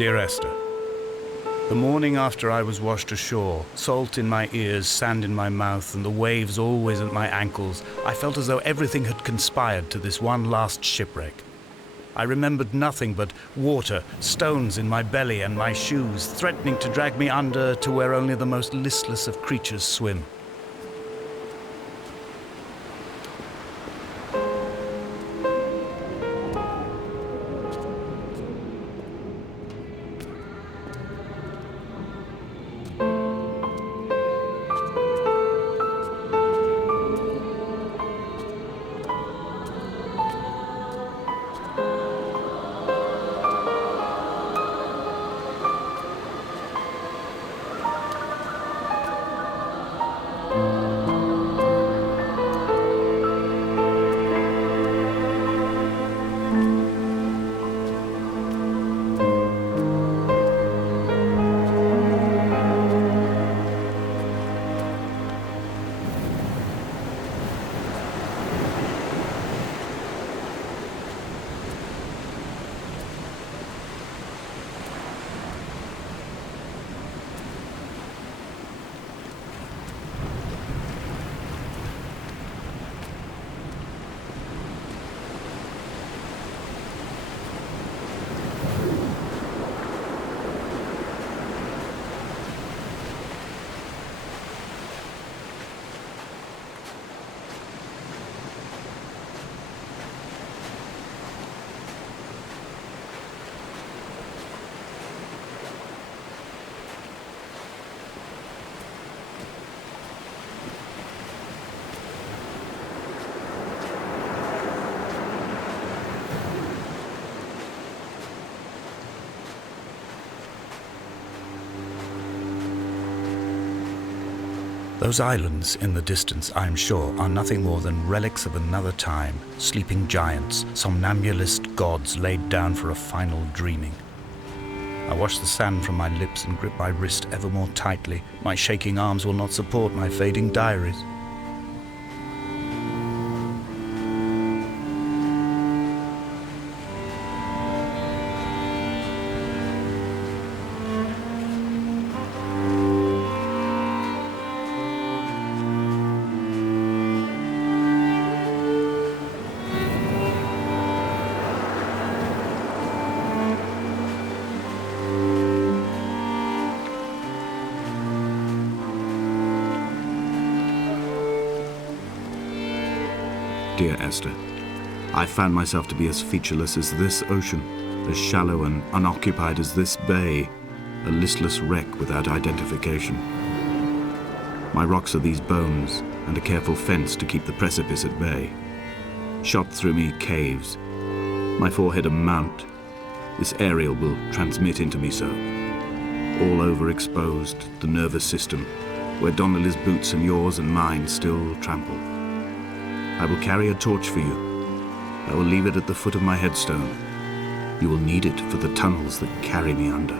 Dear Esther, the morning after I was washed ashore, salt in my ears, sand in my mouth, and the waves always at my ankles, I felt as though everything had conspired to this one last shipwreck. I remembered nothing but water, stones in my belly and my shoes, threatening to drag me under to where only the most listless of creatures swim. Those islands in the distance, I am sure, are nothing more than relics of another time, sleeping giants, somnambulist gods laid down for a final dreaming. I wash the sand from my lips and grip my wrist ever more tightly. My shaking arms will not support my fading diaries. Dear Esther, I found myself to be as featureless as this ocean, as shallow and unoccupied as this bay, a listless wreck without identification. My rocks are these bones, and a careful fence to keep the precipice at bay. Shot through me caves, my forehead a mount. This aerial will transmit into me so. All overexposed, the nervous system, where Donnelly's boots and yours and mine still trample. I will carry a torch for you. I will leave it at the foot of my headstone. You will need it for the tunnels that carry me under.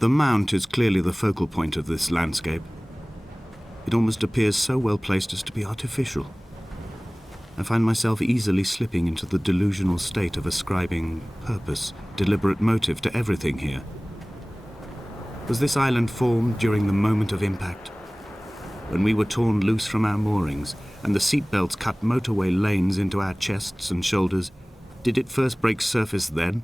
The mount is clearly the focal point of this landscape. It almost appears so well placed as to be artificial. I find myself easily slipping into the delusional state of ascribing purpose, deliberate motive to everything here. Was this island formed during the moment of impact? When we were torn loose from our moorings and the seatbelts cut motorway lanes into our chests and shoulders, did it first break surface then?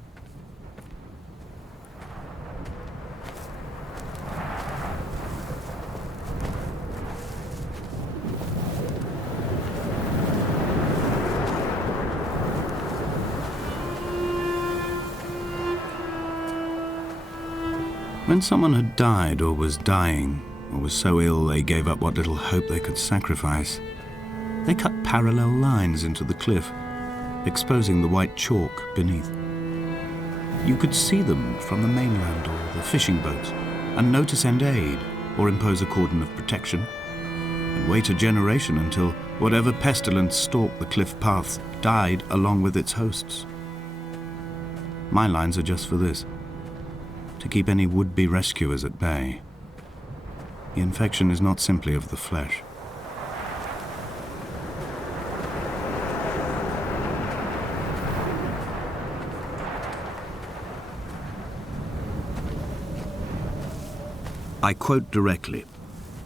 When someone had died or was dying, or was so ill they gave up what little hope they could sacrifice, they cut parallel lines into the cliff, exposing the white chalk beneath. You could see them from the mainland or the fishing boats, and know to send aid or impose a cordon of protection, and wait a generation until whatever pestilence stalked the cliff paths died along with its hosts. My lines are just for this: to keep any would-be rescuers at bay. The infection is not simply of the flesh. I quote directly,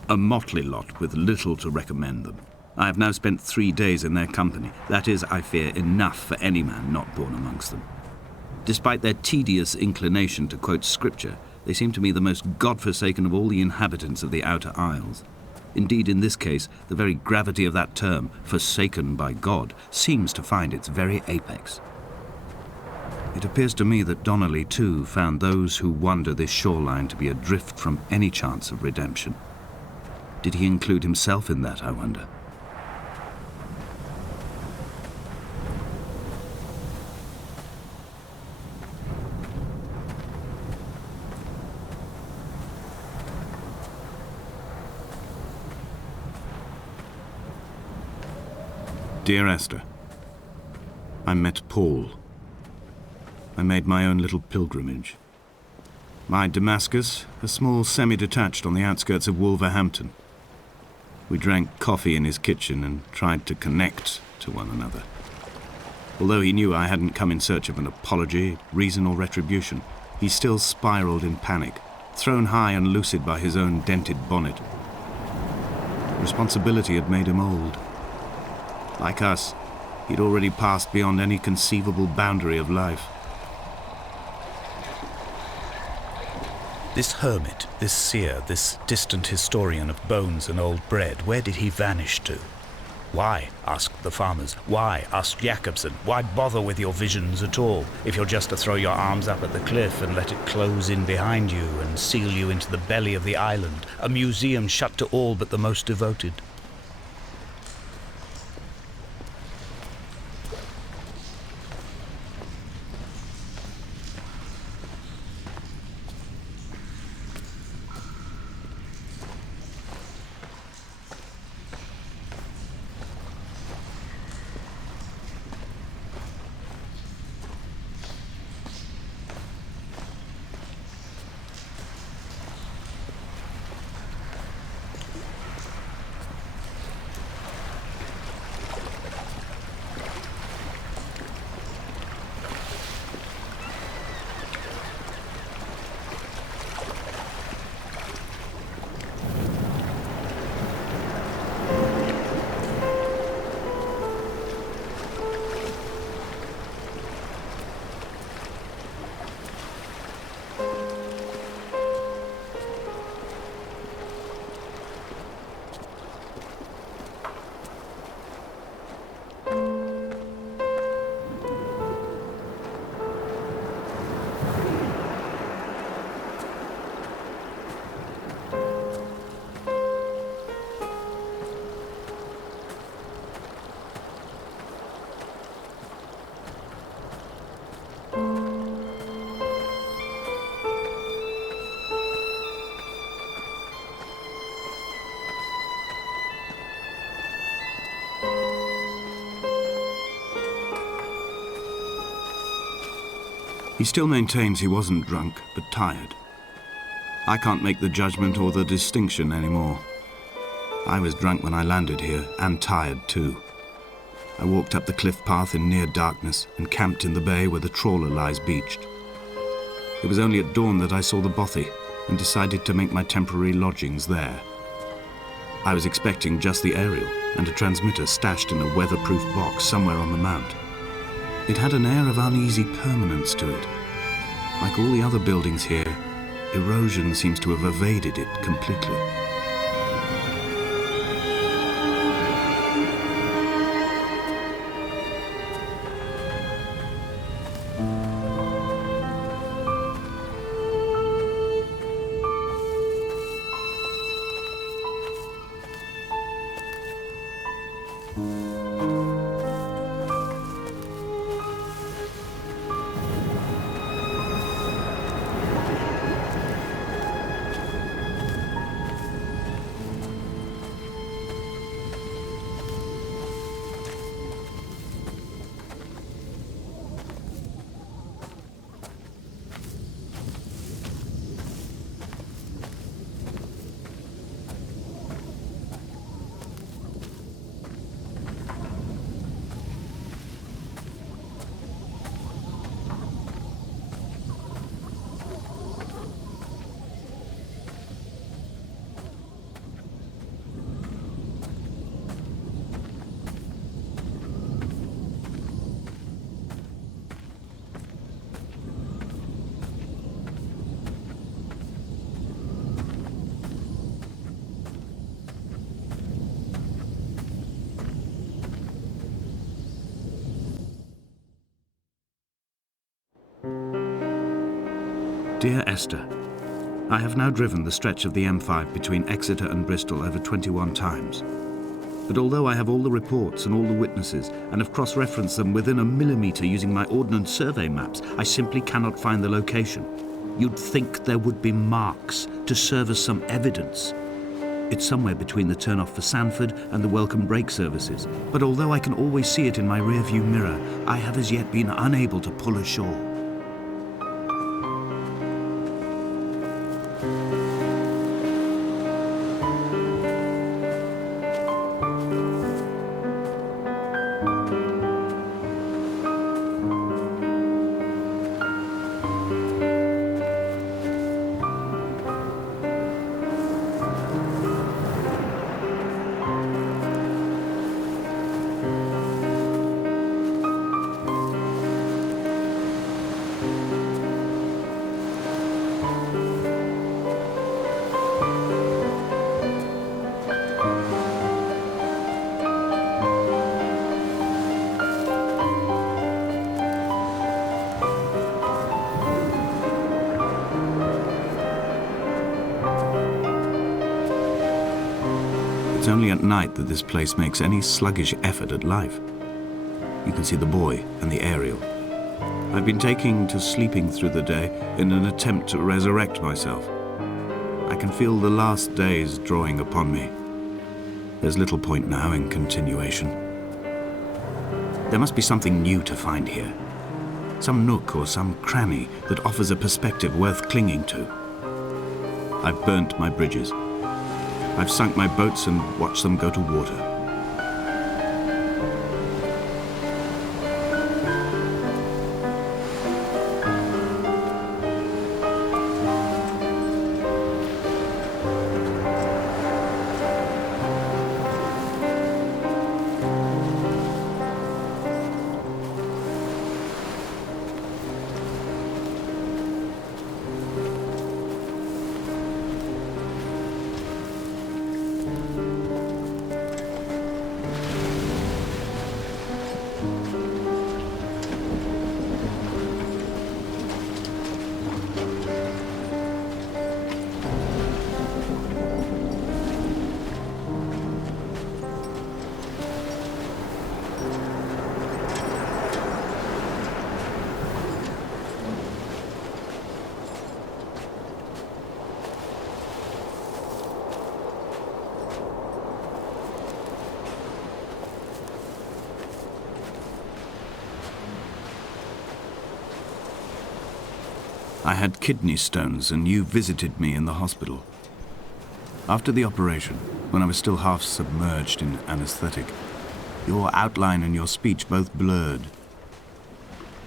"A motley lot with little to recommend them. I have now spent 3 days in their company. That is, I fear, enough for any man not born amongst them. Despite their tedious inclination to quote scripture, they seem to me the most God-forsaken of all the inhabitants of the outer isles. Indeed, in this case, the very gravity of that term, forsaken by God, seems to find its very apex. It appears to me that Donnelly, too, found those who wander this shoreline to be adrift from any chance of redemption. Did he include himself in that, I wonder? Dear Esther, I met Paul. I made my own little pilgrimage. My Damascus, a small semi-detached on the outskirts of Wolverhampton. We drank coffee in his kitchen and tried to connect to one another. Although he knew I hadn't come in search of an apology, reason or retribution, he still spiraled in panic, thrown high and lucid by his own dented bonnet. Responsibility had made him old. Like us, he'd already passed beyond any conceivable boundary of life. This hermit, this seer, this distant historian of bones and old bread, where did he vanish to? Why, asked the farmers. Why, asked Jacobson. Why bother with your visions at all, if you're just to throw your arms up at the cliff and let it close in behind you and seal you into the belly of the island, a museum shut to all but the most devoted? He still maintains he wasn't drunk, but tired. I can't make the judgment or the distinction anymore. I was drunk when I landed here, and tired too. I walked up the cliff path in near darkness and camped in the bay where the trawler lies beached. It was only at dawn that I saw the bothy and decided to make my temporary lodgings there. I was expecting just the aerial and a transmitter stashed in a weatherproof box somewhere on the mount. It had an air of uneasy permanence to it. Like all the other buildings here, erosion seems to have evaded it completely. Dear Esther, I have now driven the stretch of the M5 between Exeter and Bristol over 21 times. But although I have all the reports and all the witnesses and have cross-referenced them within a millimetre using my Ordnance Survey maps, I simply cannot find the location. You'd think there would be marks to serve as some evidence. It's somewhere between the turn-off for Sanford and the welcome brake services. But although I can always see it in my rear-view mirror, I have as yet been unable to pull ashore. It's only at night that this place makes any sluggish effort at life. You can see the buoy and the aerial. I've been taking to sleeping through the day in an attempt to resurrect myself. I can feel the last days drawing upon me. There's little point now in continuation. There must be something new to find here. Some nook or some cranny that offers a perspective worth clinging to. I've burnt my bridges. I've sunk my boats and watched them go to water. I had kidney stones, and you visited me in the hospital. After the operation, when I was still half submerged in anesthetic, your outline and your speech both blurred.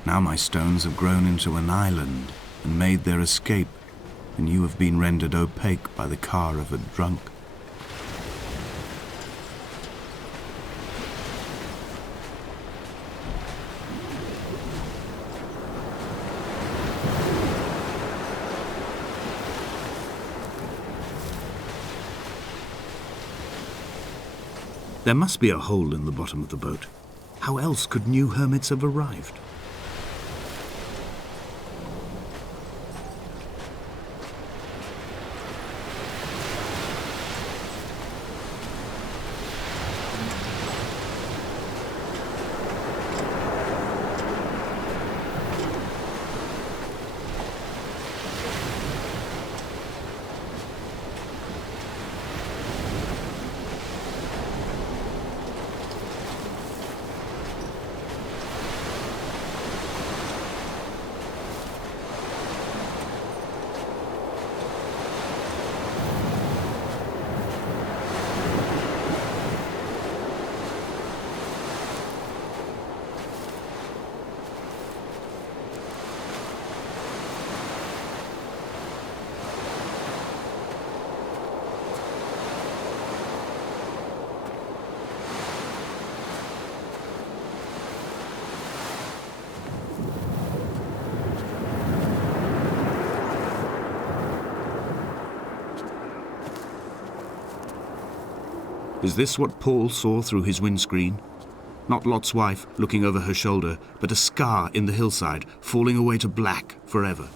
Now my stones have grown into an island and made their escape, and you have been rendered opaque by the car of a drunk. There must be a hole in the bottom of the boat. How else could new hermits have arrived? Is this what Paul saw through his windscreen? Not Lot's wife looking over her shoulder, but a scar in the hillside, falling away to black forever.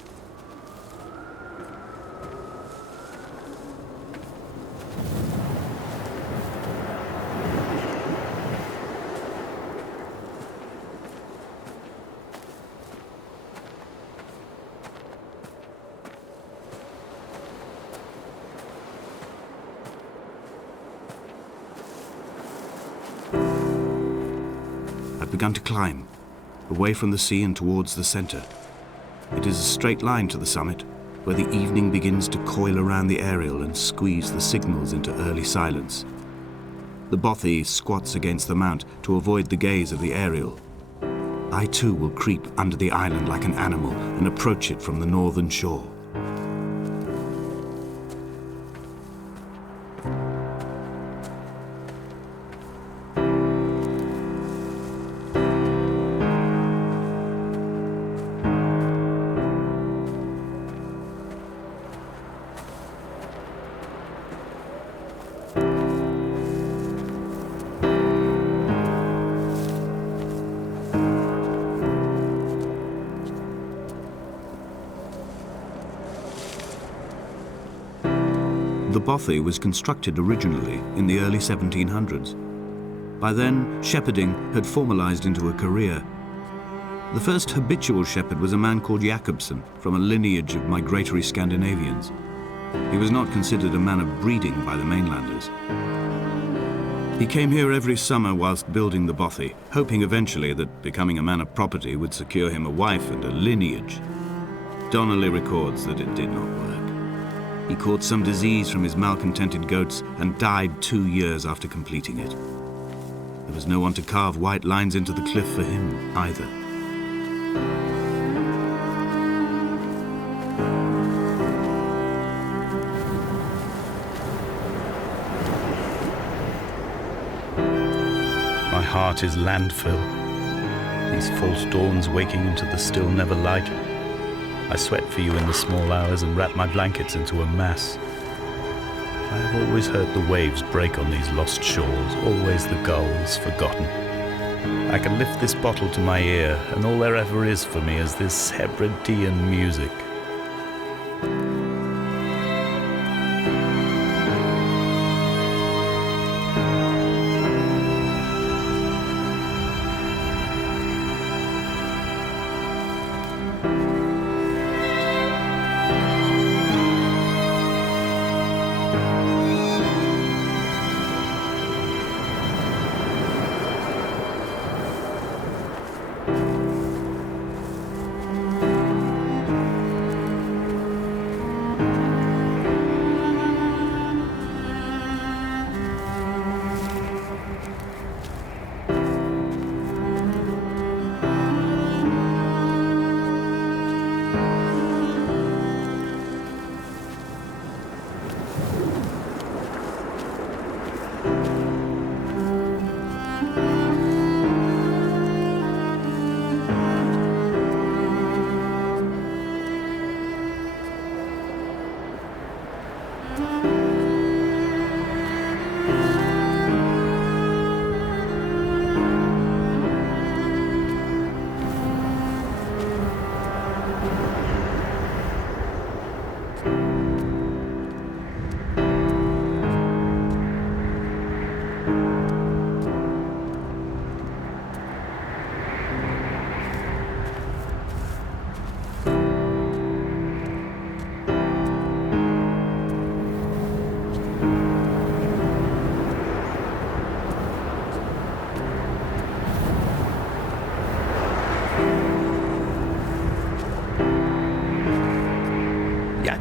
I've begun to climb, away from the sea and towards the center. It is a straight line to the summit, where the evening begins to coil around the aerial and squeeze the signals into early silence. The bothy squats against the mount to avoid the gaze of the aerial. I too will creep under the island like an animal and approach it from the northern shore. The bothy was constructed originally in the early 1700s. By then, shepherding had formalized into a career. The first habitual shepherd was a man called Jakobsen, from a lineage of migratory Scandinavians. He was not considered a man of breeding by the mainlanders. He came here every summer whilst building the bothy, hoping eventually that becoming a man of property would secure him a wife and a lineage. Donnelly records that it did not work. He caught some disease from his malcontented goats and died 2 years after completing it. There was no one to carve white lines into the cliff for him either. My heart is landfill. These false dawns waking into the still never light. I sweat for you in the small hours and wrap my blankets into a mass. I have always heard the waves break on these lost shores, always the gulls forgotten. I can lift this bottle to my ear, and all there ever is for me is this Hebridean music.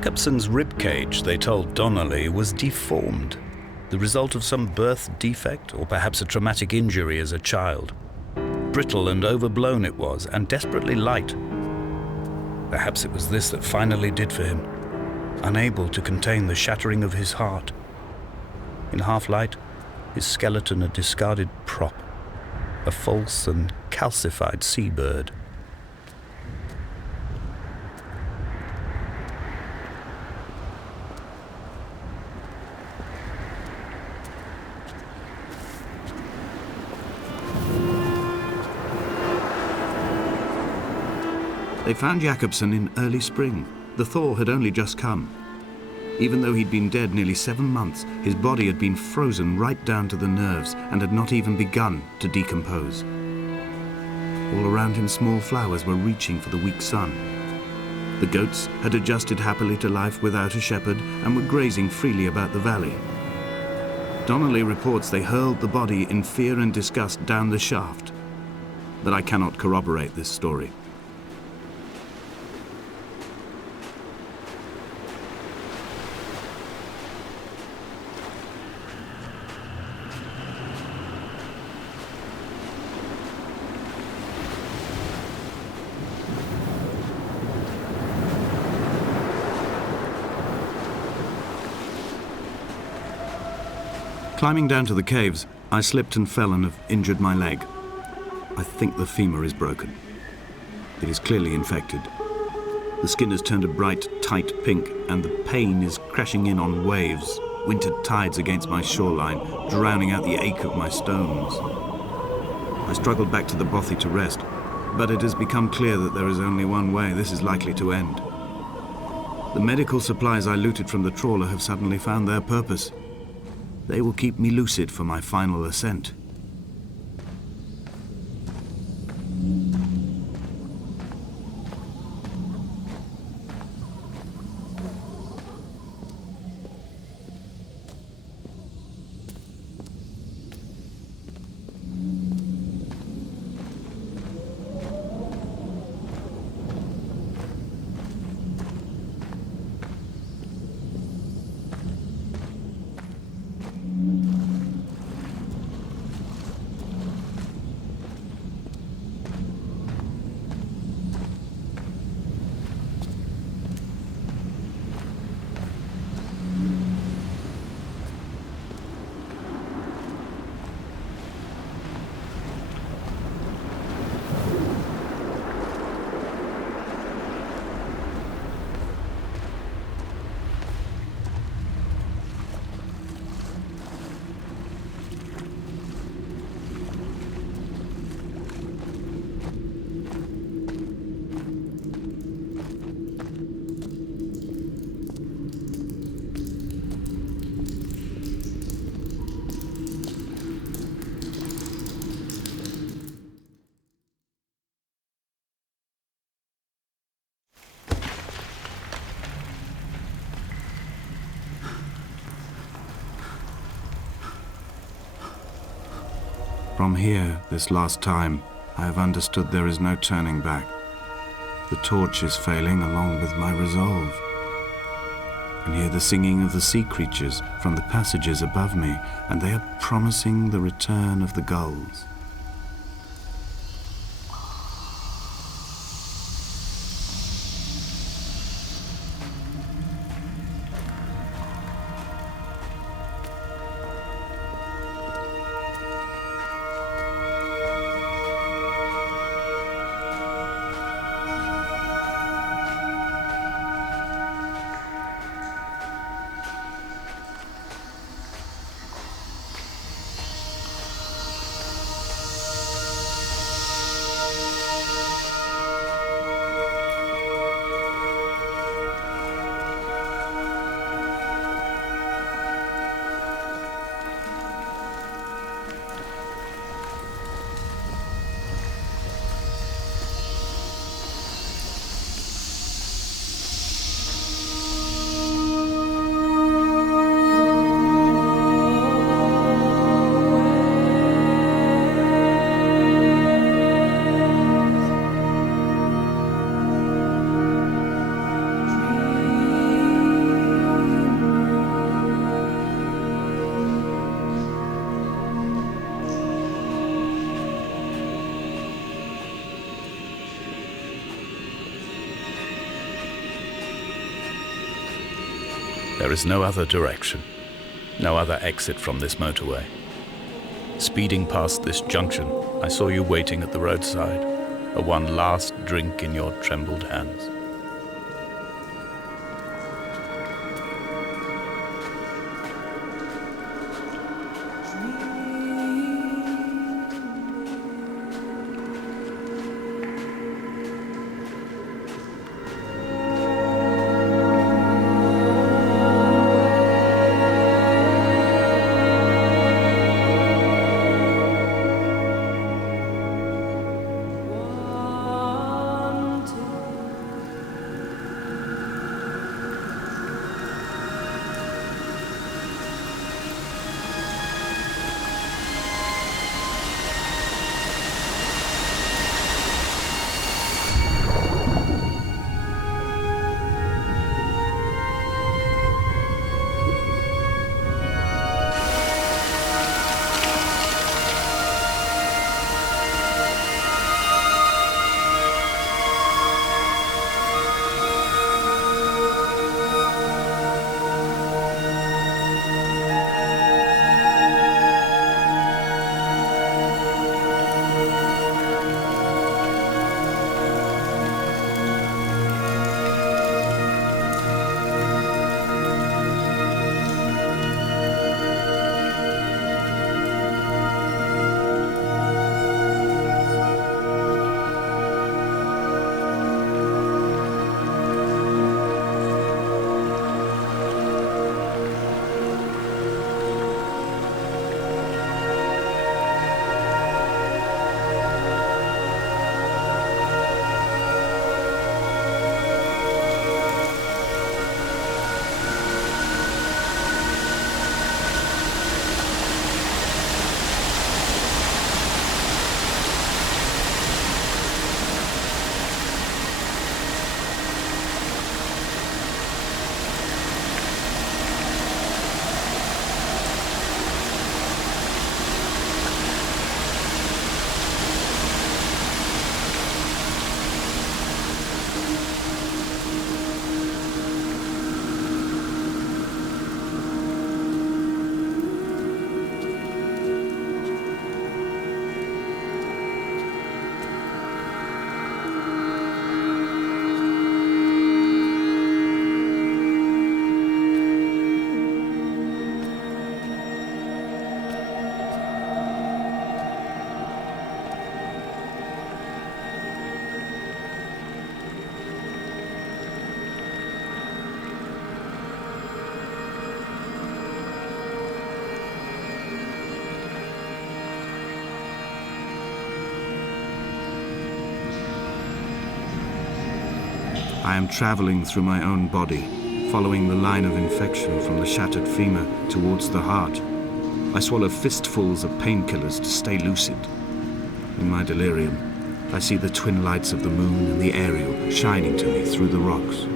Jakobsen's ribcage, they told Donnelly, was deformed, the result of some birth defect or perhaps a traumatic injury as a child. Brittle and overblown it was, and desperately light. Perhaps it was this that finally did for him, unable to contain the shattering of his heart. In half-light, his skeleton a discarded prop, a false and calcified seabird. They found Jakobsen in early spring. The thaw had only just come. Even though he'd been dead nearly 7 months, his body had been frozen right down to the nerves and had not even begun to decompose. All around him, small flowers were reaching for the weak sun. The goats had adjusted happily to life without a shepherd and were grazing freely about the valley. Donnelly reports they hurled the body in fear and disgust down the shaft, but I cannot corroborate this story. Climbing down to the caves, I slipped and fell and have injured my leg. I think the femur is broken. It is clearly infected. The skin has turned a bright, tight pink, and the pain is crashing in on waves, winter tides against my shoreline, drowning out the ache of my stones. I struggled back to the bothy to rest, but it has become clear that there is only one way this is likely to end. The medical supplies I looted from the trawler have suddenly found their purpose. They will keep me lucid for my final ascent. From here, this last time, I have understood there is no turning back. The torch is failing along with my resolve. And hear the singing of the sea creatures from the passages above me, and they are promising the return of the gulls. There is no other direction, no other exit from this motorway. Speeding past this junction, I saw you waiting at the roadside, a one last drink in your trembled hands. I am traveling through my own body, following the line of infection from the shattered femur towards the heart. I swallow fistfuls of painkillers to stay lucid. In my delirium, I see the twin lights of the moon and the Ariel shining to me through the rocks.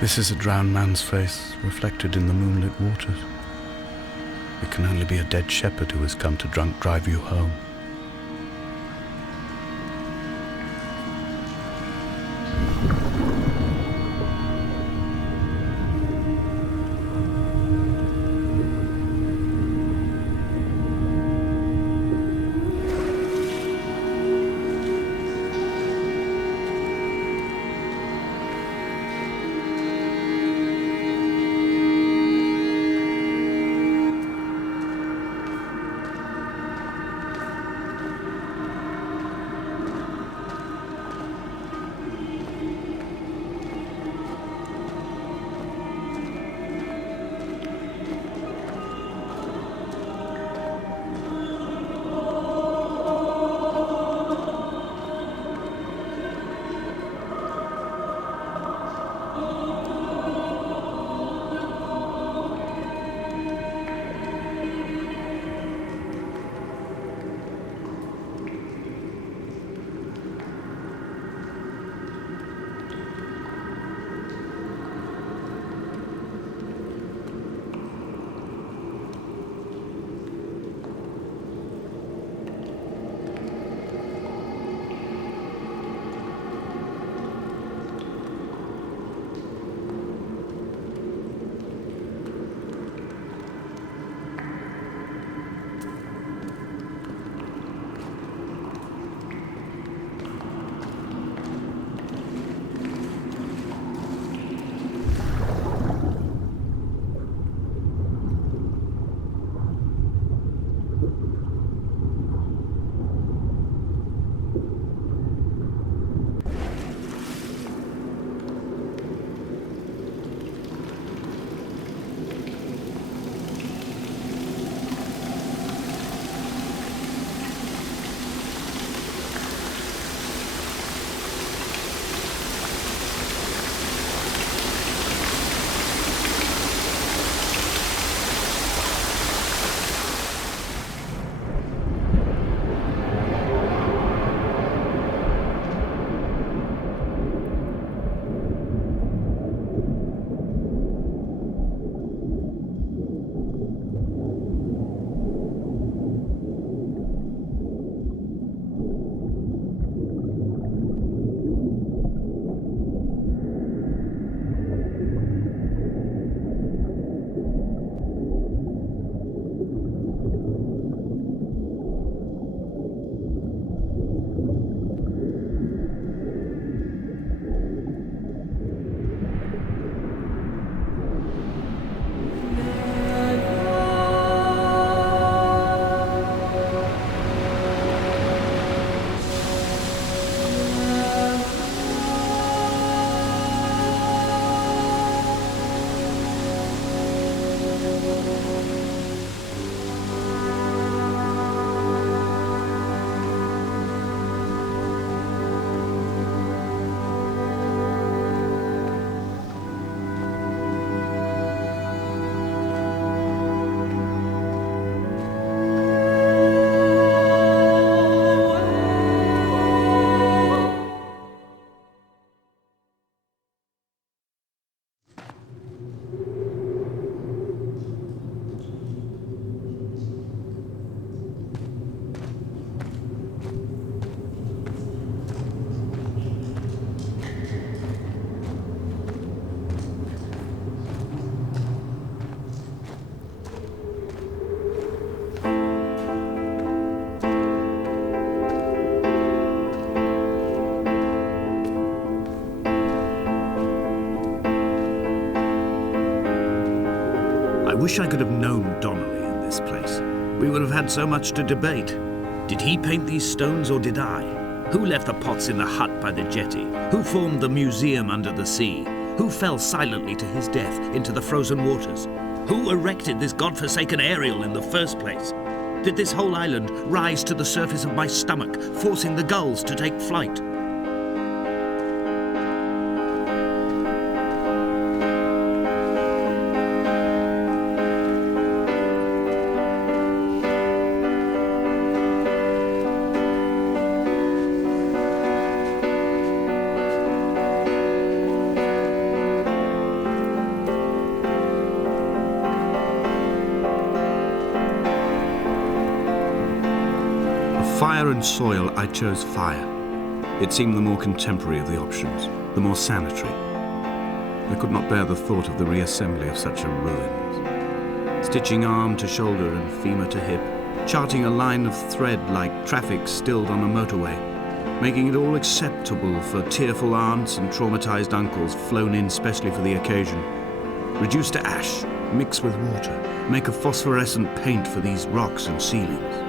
This is a drowned man's face reflected in the moonlit waters. It can only be a dead shepherd who has come to drunk drive you home. wish I could have known Donnelly in this place. We would have had so much to debate. Did he paint these stones or did I? Who left the pots in the hut by the jetty? Who formed the museum under the sea? Who fell silently to his death into the frozen waters? Who erected this godforsaken aerial in the first place? Did this whole island rise to the surface of my stomach, forcing the gulls to take flight? fire and soil, I chose fire. It seemed the more contemporary of the options, the more sanitary. I could not bear the thought of the reassembly of such a ruins. Stitching arm to shoulder and femur to hip, charting a line of thread like traffic stilled on a motorway, making it all acceptable for tearful aunts and traumatized uncles flown in specially for the occasion. Reduce to ash, mix with water, make a phosphorescent paint for these rocks and ceilings.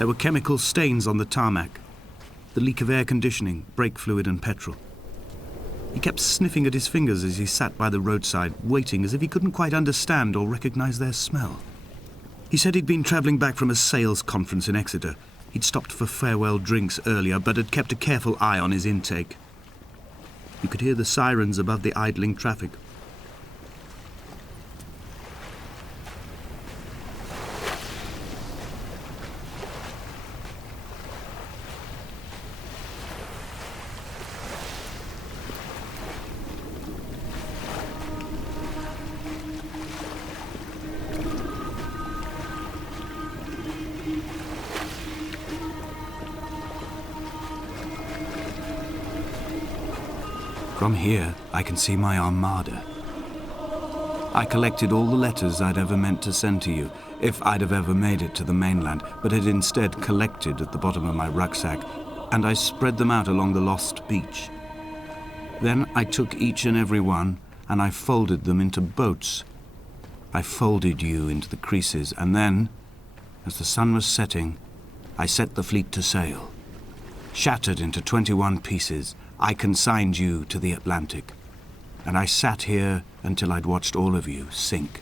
There were chemical stains on the tarmac, the leak of air conditioning, brake fluid and petrol. He kept sniffing at his fingers as he sat by the roadside, waiting as if he couldn't quite understand or recognize their smell. He said he'd been travelling back from a sales conference in Exeter. He'd stopped for farewell drinks earlier, but had kept a careful eye on his intake. You could hear the sirens above the idling traffic. From here, I can see my armada. I collected all the letters I'd ever meant to send to you, if I'd have ever made it to the mainland, but had instead collected at the bottom of my rucksack, and I spread them out along the lost beach. Then I took each and every one, and I folded them into boats. I folded you into the creases, and then, as the sun was setting, I set the fleet to sail. Shattered into 21 pieces, I consigned you to the Atlantic, and I sat here until I'd watched all of you sink.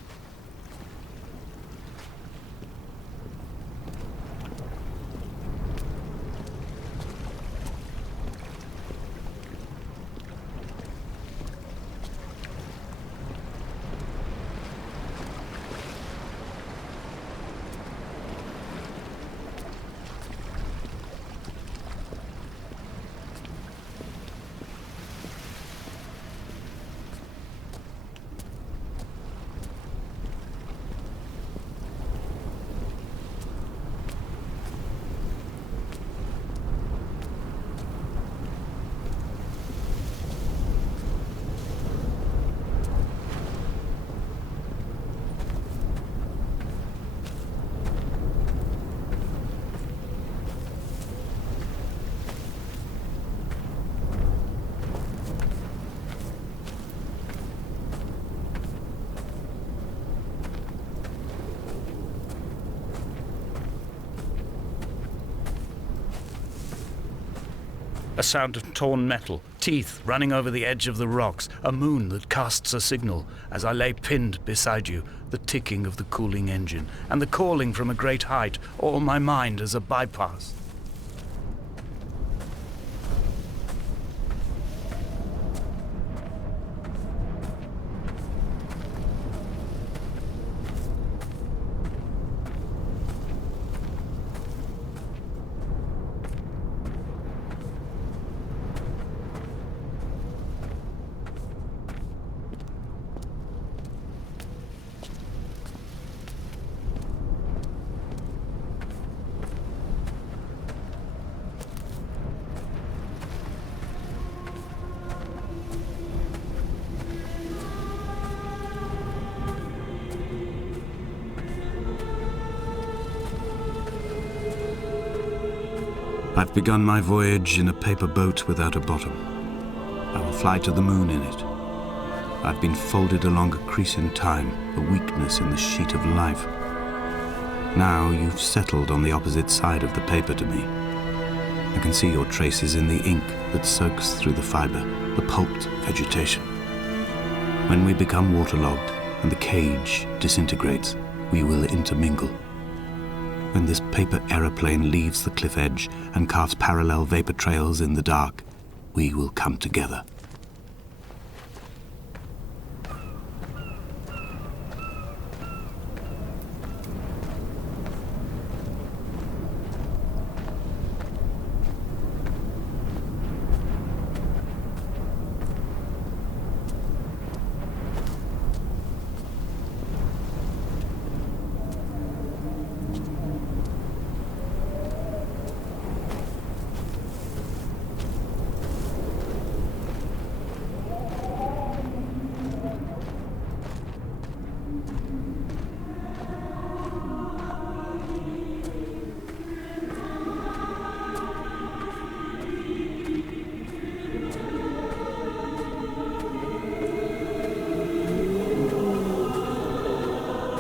A sound of torn metal, teeth running over the edge of the rocks, a moon that casts a signal as I lay pinned beside you, the ticking of the cooling engine, and the calling from a great height, all my mind as a bypass. I've begun my voyage in a paper boat without a bottom. I will fly to the moon in it. I've been folded along a crease in time, a weakness in the sheet of life. Now you've settled on the opposite side of the paper to me. I can see your traces in the ink that soaks through the fiber, the pulped vegetation. When we become waterlogged and the cage disintegrates, we will intermingle. When this paper aeroplane leaves the cliff edge and carves parallel vapor trails in the dark, we will come together.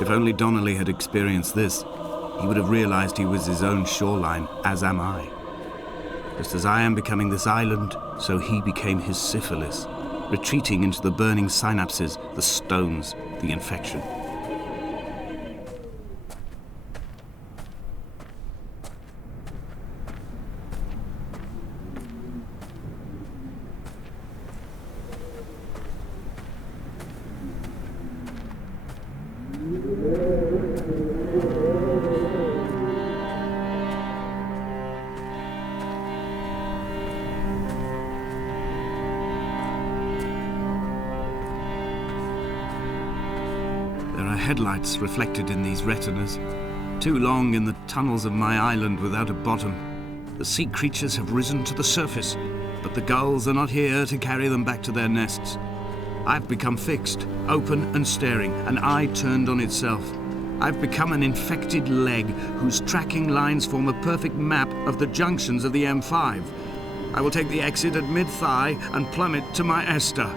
If only Donnelly had experienced this, he would have realized he was his own shoreline, as am I. Just as I am becoming this island, so he became his syphilis. retreating into the burning synapses, the stones, the infection. There are headlights reflected in these retinas, too long in the tunnels of my island without a bottom. The sea creatures have risen to the surface, but the gulls are not here to carry them back to their nests. I've become fixed, open and staring, an eye turned on itself. I've become an infected leg whose tracking lines form a perfect map of the junctions of the M5. I will take the exit at mid-thigh and plummet to my Esther.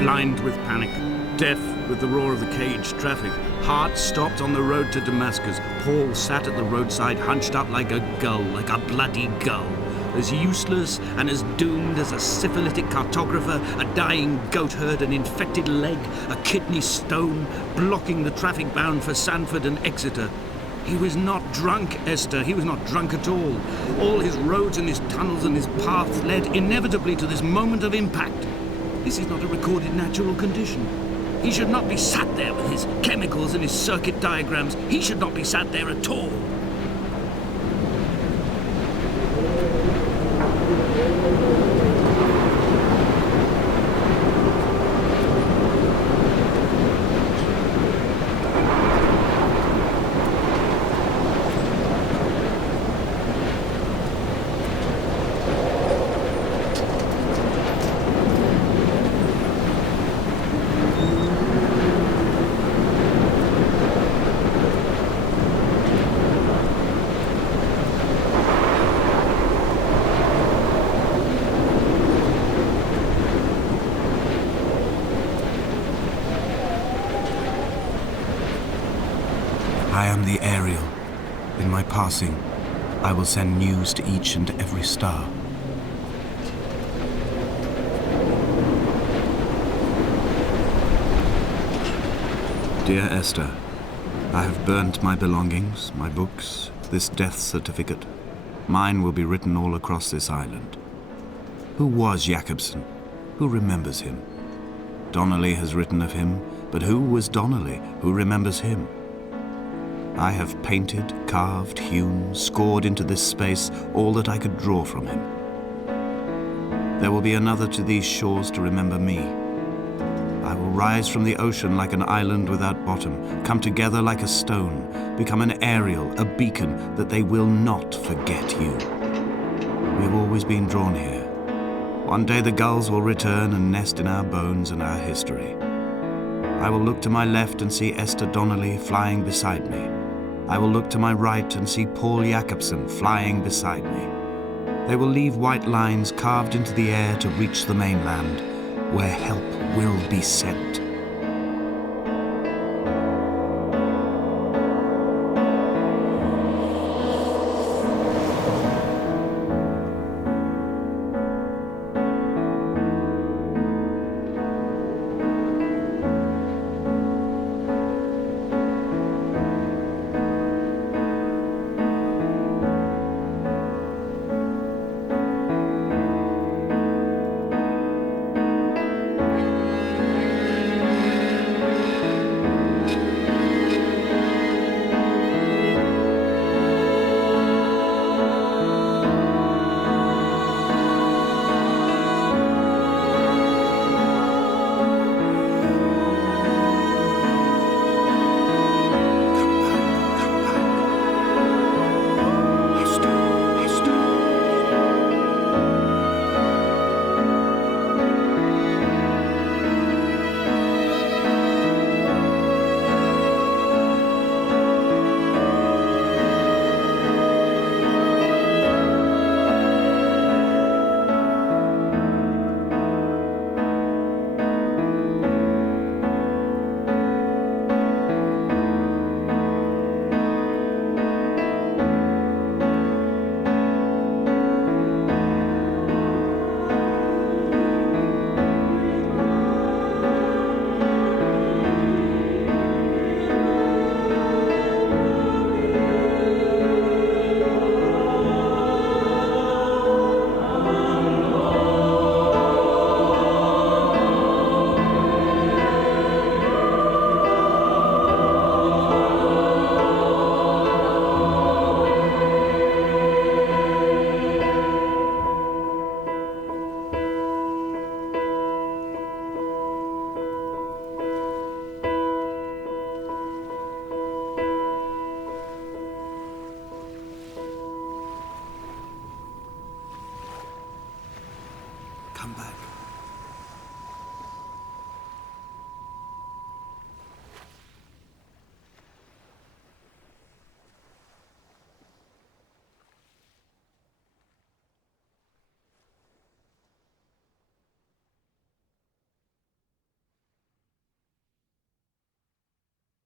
Blind with panic, deaf with the roar of the caged traffic, heart stopped on the road to Damascus, Paul sat at the roadside hunched up like a gull, like a bloody gull, as useless and as doomed as a syphilitic cartographer, a dying goat herd, an infected leg, a kidney stone, blocking the traffic bound for Sanford and Exeter. He was not drunk, Esther. He was not drunk at all. All his roads and his tunnels and his paths led inevitably to this moment of impact. This is not a recorded natural condition. He should not be sat there with his chemicals and his circuit diagrams. He should not be sat there at all. I am the Ariel. In my passing, I will send news to each and every star. Dear Esther, I have burnt my belongings, my books, this death certificate. Mine will be written all across this island. Who was Jacobson? Who remembers him? Donnelly has written of him, but who was Donnelly? Who remembers him? I have painted, carved, hewn, scored into this space all that I could draw from him. There will be another to these shores to remember me. I will rise from the ocean like an island without bottom, come together like a stone, become an Ariel, a beacon that they will not forget you. We have always been drawn here. One day the gulls will return and nest in our bones and our history. I will look to my left and see Esther Donnelly flying beside me. I will look to my right and see Paul Jacobson flying beside me. They will leave white lines carved into the air to reach the mainland, where help will be sent.